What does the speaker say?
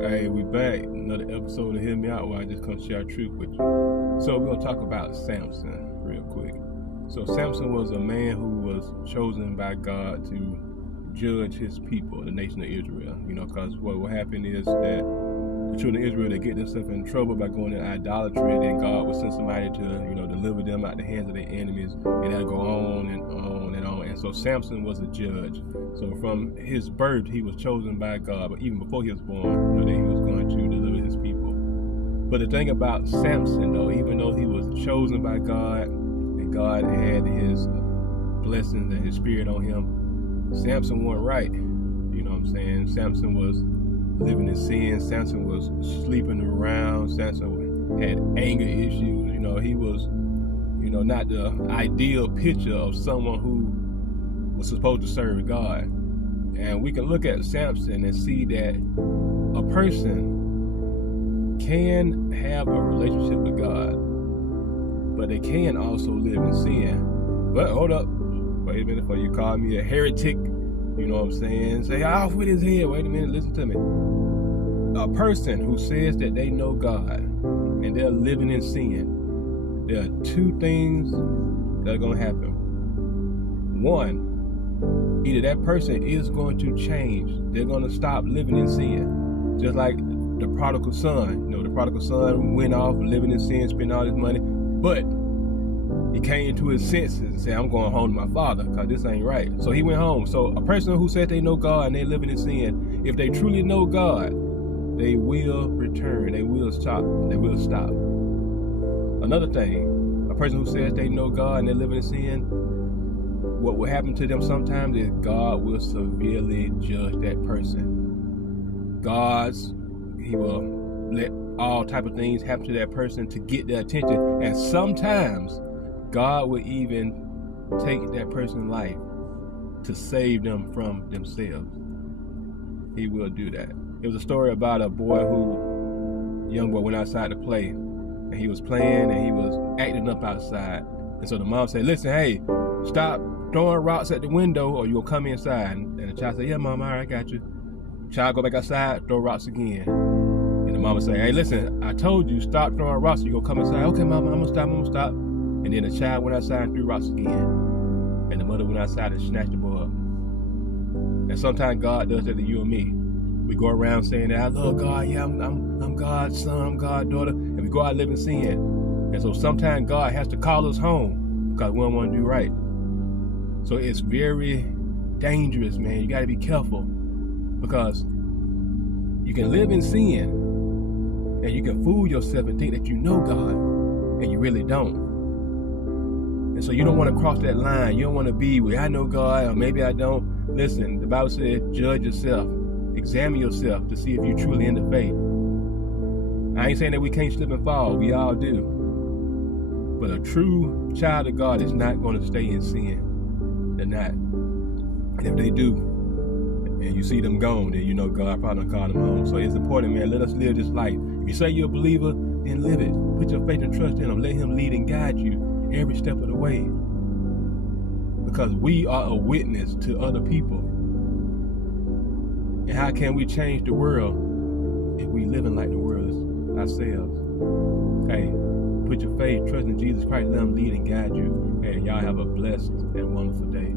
Hey, we back. Another episode of Hear Me Out where I just come share truth with you. So we're gonna talk about Samson real quick. So Samson was a man who was chosen by God to judge his people, the nation of Israel. Because what happened is that the children of Israel, they get themselves in trouble by going into idolatry, then God would send somebody to, deliver them out the hands of their enemies, and that'll go on and on and on. And so Samson was a judge. So from his birth, he was chosen by God, but even before he was born, that he was going to deliver his people. But the thing about Samson, though, even though he was chosen by God, and God had his blessings and his spirit on him, Samson wasn't right. You know what I'm saying? Samson was living in sin. Samson was sleeping around. Samson had anger issues. He was, not the ideal picture of someone who was supposed to serve God. And we can look at Samson and see that a person can have a relationship with God, but they can also live in sin. But hold up, wait a minute before you call me a heretic. You know what I'm saying? Say, off with his head. Wait a minute, listen to me. A person who says that they know God and they're living in sin, there are two things that are going to happen. One, either that person is going to change. They're going to stop living in sin. Just like the prodigal son. The prodigal son went off living in sin, spending all his money, but he came to his senses and said, I'm going home to my father because this ain't right. So he went home. So a person who says they know God and they living in sin, if they truly know God, they will return. They will stop. They will stop. Another thing, a person who says they know God and they're living in sin, what will happen to them sometimes is God will severely judge that person. He will let all type of things happen to that person to get their attention. And sometimes God will even take that person's life to save them from themselves. He will do that. It was a story about a young boy went outside to play, and he was playing and he was acting up outside. And so the mom said, listen, hey, stop throwing rocks at the window or you'll come inside. And the child said, yeah, mom, all right, I got you. The child go back outside, throw rocks again. And the mama said, hey, listen, I told you, stop throwing rocks or you're gonna come inside. Okay, mama, I'm gonna stop. And then the child went outside and threw rocks again. And the mother went outside and snatched the boy up. And sometimes God does that to you and me. We go around saying that I love God, yeah, I'm God's son, I'm God's daughter, and we go out living sin. And so sometimes God has to call us home because we don't want to do right. So it's very dangerous, man. You got to be careful because you can live in sin and you can fool yourself and think that you know God and you really don't. And so you don't want to cross that line. You don't want to be where I know God or maybe I don't. Listen, the Bible says judge yourself. Examine yourself to see if you're truly in the faith. I ain't saying that we can't slip and fall. We all do. But a true child of God is not going to stay in sin. They're not. And if they do, and you see them gone, then you know God probably called them home. So it's important, man. Let us live this life. If you say you're a believer, then live it. Put your faith and trust in Him. Let Him lead and guide you every step of the way. Because we are a witness to other people. And how can we change the world if we living like the world is ourselves? Hey, put your faith, trust in Jesus Christ, let Him lead and guide you. And y'all have a blessed and wonderful day.